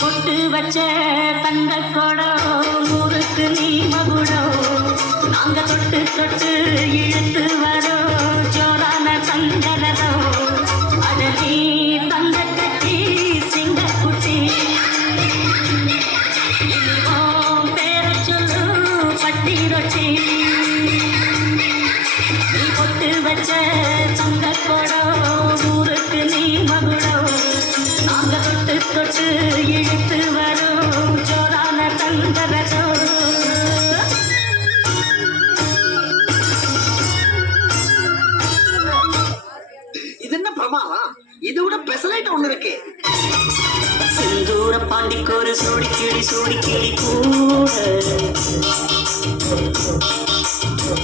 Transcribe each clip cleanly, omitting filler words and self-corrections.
பொட்டு வச்ச தங்க கொடம் ஊருக்கு நீ மகுடம் நாங்க தொட்டு தொட்டு இழுத்து வரோம் ஜோரான தங்கரதம் அட நீ தங்க கட்டி சிங்க குட்டி பேர சொல்லு பட்டி ரொட்டி நீ பொட்டு வச்ச தங்க கொடம் ஊருக்கு நீ மகுடம் நாங்க தொட்டு தொட்டு இழுத்து வரும் ஜோரான தங்கரதம் இது என்ன பிரமாதம்? இது விட பெசலைட் ஒண்ணு இருக்கு. செந்தூர பாண்டிக்கு ஒரு சோடி கிளி கூட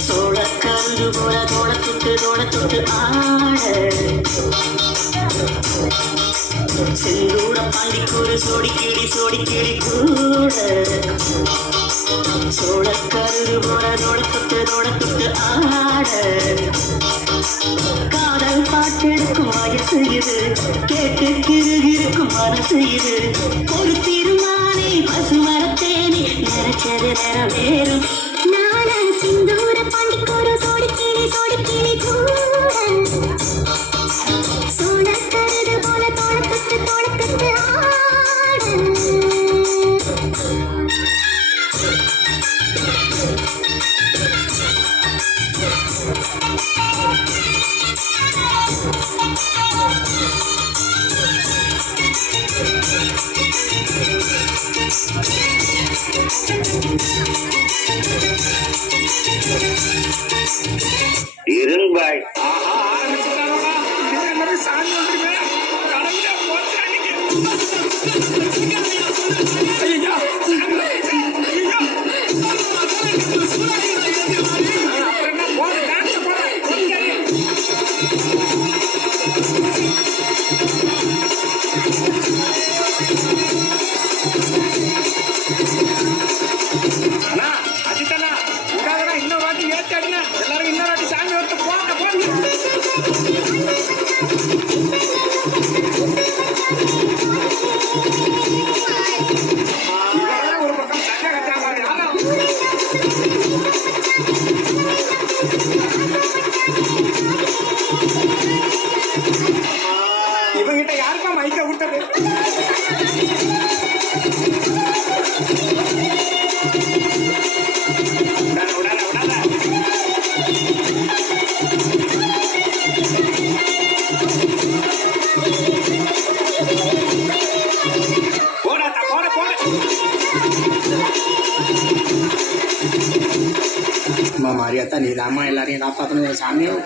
சோழ கந்து போல தோட தொட்டு ஆட செந்தூர பாண்டிக்கு ஒரு சோடி கிளி கூட சோழ கருந்து போல தோட தொட்டு ஆட காதல் பாட்டெடுக்கும் வயசு இது கேட்டு கிருகிருக்கும் மனசு இது ஒரு திருமானே பசு மரத்தேனே நினைச்சது நிறைவேறும் நான சிந்தூர பாண்டிக்கோரு சோடி கிளி கூட சோழ கருது போல தோட ஆட இருங்காய் இன்னொரு வாட்டி ஏத்தாடுங்க எல்லாரும் இன்னொரு வாட்டி சாமி வந்து போங்க ஒரு பக்கம் சண்டை கட்டுறாங்க இவங்கிட்ட யாருக்கா மைக்க விட்டது? மாரியாத்தா நீ தாமா எல்லாரையும் காப்பாற்றணும் சாமியும்.